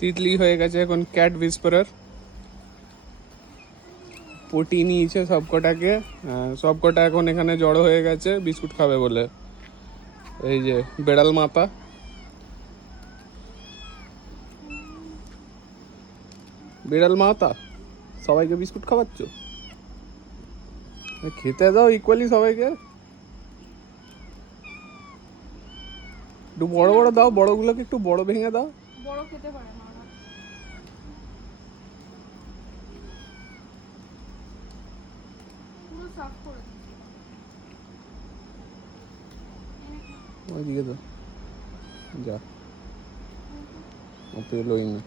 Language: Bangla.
তিতলি হয়ে গেছে এখন ক্যাট হুইসপারার। পটি নিয়েছে সবকটাকে, সবকটা এখন এখানে জড়ো হয়ে গেছে বিস্কুট খাবে বলে। এই যে বেড়াল মাতা, বিড়াল মাতা সবাইকে বিস্কুট খাওয়াচ্ছ, খেতে দাও ইকুয়ালি সবাইকে। একটু বড় বড় দাও, বড়গুলোকে একটু বড় ভেঙে দাও। বড় খেতে পারে না ওরা। পুরো সাফ করে ওইদিকে তো যা, পেলোই না।